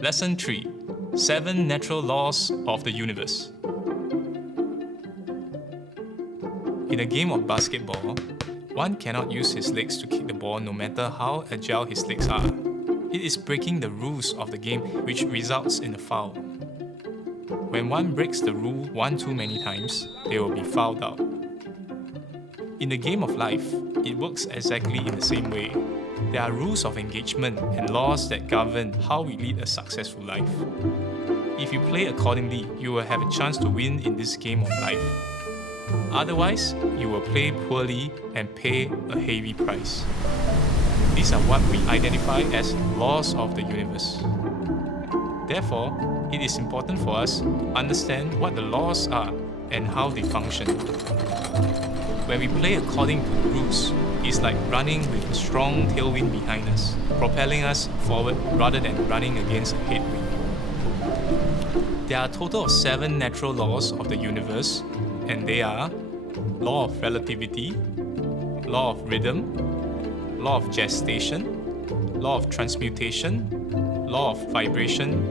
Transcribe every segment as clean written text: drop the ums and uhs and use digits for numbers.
Lesson 3. 7 Natural Laws of the Universe. In a game of basketball, one cannot use his legs to kick the ball no matter how agile his legs are. It is breaking the rules of the game which results in a foul. When one breaks the rule one too many times, they will be fouled out. In the game of life, it works exactly in the same way. There are rules of engagement and laws that govern how we lead a successful life. If you play accordingly, you will have a chance to win in this game of life. Otherwise, you will play poorly and pay a heavy price. These are what we identify as laws of the universe. Therefore, it is important for us to understand what the laws are and how they function. When we play according to the rules, it's like running with a strong tailwind behind us, propelling us forward rather than running against a headwind. There are a total of 7 natural laws of the universe, and they are law of relativity, law of rhythm, law of gestation, law of transmutation, law of vibration,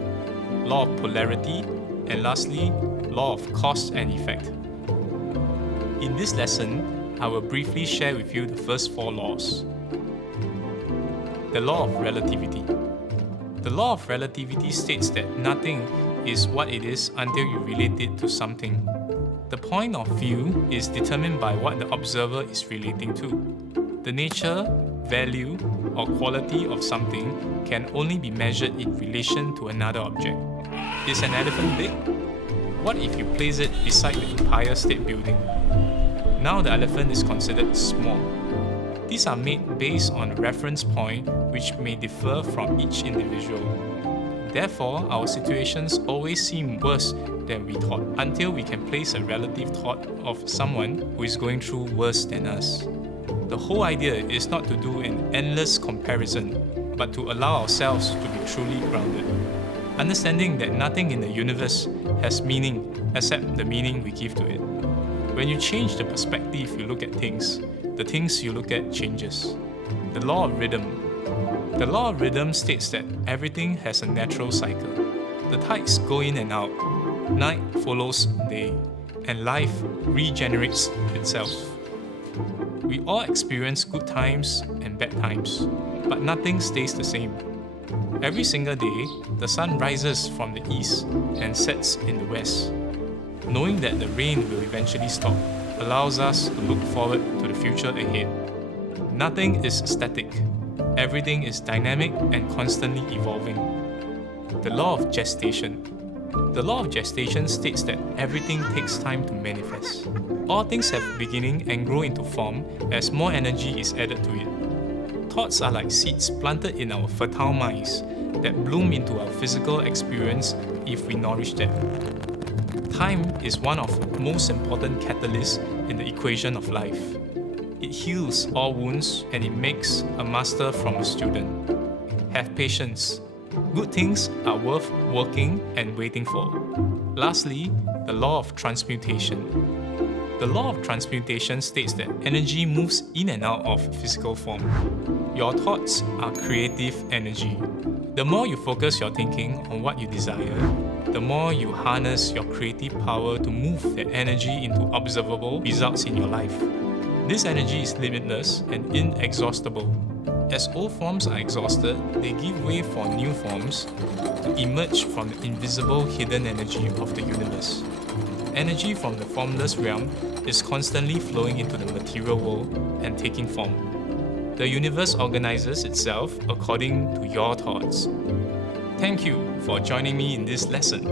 law of polarity, and lastly, law of cause and effect. In this lesson, I will briefly share with you the first 4 laws. The law of relativity. The law of relativity states that nothing is what it is until you relate it to something. The point of view is determined by what the observer is relating to. The nature, value, or quality of something can only be measured in relation to another object. Is an elephant big? What if you place it beside the Empire State Building? Now the elephant is considered small. These are made based on a reference point which may differ from each individual. Therefore, our situations always seem worse than we thought until we can place a relative thought of someone who is going through worse than us. The whole idea is not to do an endless comparison, but to allow ourselves to be truly grounded. Understanding that nothing in the universe has meaning except the meaning we give to it. When you change the perspective you look at things, the things you look at changes. The law of rhythm. The law of rhythm states that everything has a natural cycle. The tides go in and out, night follows day, and life regenerates itself. We all experience good times and bad times, but nothing stays the same. Every single day, the sun rises from the east and sets in the west. Knowing that the rain will eventually stop allows us to look forward to the future ahead. Nothing is static. Everything is dynamic and constantly evolving. The law of gestation. The law of gestation states that everything takes time to manifest. All things have a beginning and grow into form as more energy is added to it. Thoughts are like seeds planted in our fertile minds that bloom into our physical experience if we nourish them. Time is one of the most important catalysts in the equation of life. It heals all wounds and it makes a master from a student. Have patience. Good things are worth working and waiting for. Lastly, the law of transmutation. The law of transmutation states that energy moves in and out of physical form. Your thoughts are creative energy. The more you focus your thinking on what you desire, the more you harness your creative power to move that energy into observable results in your life. This energy is limitless and inexhaustible. As old forms are exhausted, they give way for new forms to emerge from the invisible hidden energy of the universe. Energy from the formless realm is constantly flowing into the material world and taking form. The universe organizes itself according to your thoughts. Thank you for joining me in this lesson.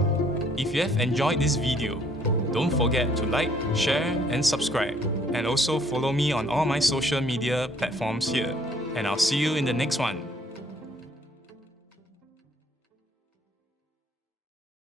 If you have enjoyed this video, don't forget to like, share, and subscribe. And also follow me on all my social media platforms here. And I'll see you in the next one.